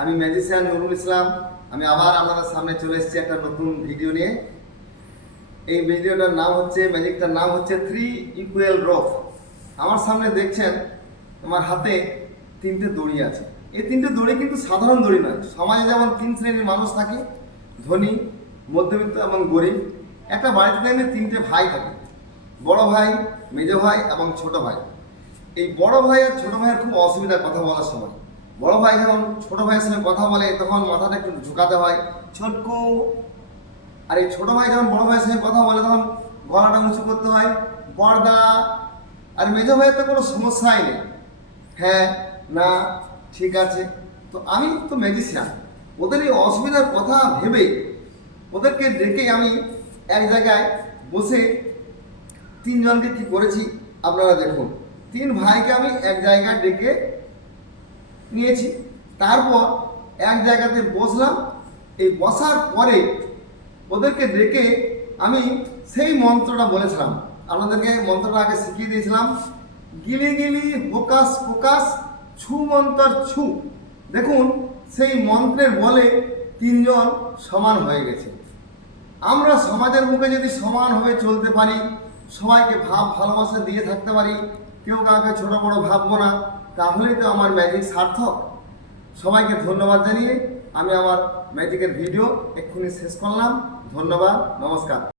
আমি ম্যাজিশিয়ান নুরুল ইসলাম। আমি আবার আপনাদের সামনে চলে এসেছি একটা নতুন ভিডিও নিয়ে। এই ভিডিওটার নাম হচ্ছে, ম্যাজিকটার নাম হচ্ছে 3 ইকুয়াল রোপ। আমার সামনে দেখছেন আমার হাতে 3টে দড়ি আছে। এই 3টে দড়ি কিন্তু সাধারণ দড়ি নয়। সমাজে যেমন 3 শ্রেণীর মানুষ থাকে, ধনী, মধ্যবিত্ত এবং গরিব। একটা বাড়িতে দেখলে 3টে ভাই থাকে, বড় ভাই, মেজ ভাই এবং ছোট ভাই। এই বড় ভাই আর ছোট ভাইয়ের খুব অসুবিধা কথা বলার সময়। বড় ভাই যখন ছোট ভাইয়ের সঙ্গে কথা বলে তখন মাথাটা একটু ঝুঁকাতে হয়, ছোটকু। আর এই ছোট ভাই যখন বড় ভাইয়ের সঙ্গে কথা বলে তখন গলাটা উঁচু করতে হয়, বড়দা। আর মেজ ভাইয়ের তো কোনো সমস্যাই নেই, হ্যাঁ, না, ঠিক আছে। তো আমি তো ম্যাজিশিয়ান, ওদের এই অসুবিধার কথা ভেবে ওদেরকে ডেকে আমি এক জায়গায় বসে 3 জনকে কি করেছি আপনারা দেখুন। 3 ভাইকে আমি এক জায়গায় ডেকে নিয়েছি, তারপর এক জায়গাতে বসলাম। এই বসার পরে ওদেরকে ডেকে আমি সেই মন্ত্রটা বলেছিলাম। আপনাদেরকে মন্ত্রটা আগে শিখিয়ে দিয়েছিলাম, গিলি গিলি ফোকাস ফোকাস ছু মন্তর ছু। দেখুন সেই মন্ত্রের বলে 3 জন সমান হয়ে গেছে। আমরা সমাজের মুখে যদি সমানভাবে চলতে পারি, সবাইকে ভালোবাসা দিয়ে থাকতে পারি, কেউ কাউকে ছোট বড় ভাববো না, তাহলেই তো আমার ম্যাজিক সার্থক। সবাইকে ধন্যবাদ জানিয়ে আমি আমার ম্যাজিকের ভিডিও এক্ষুনি শেষ করলাম। ধন্যবাদ, নমস্কার।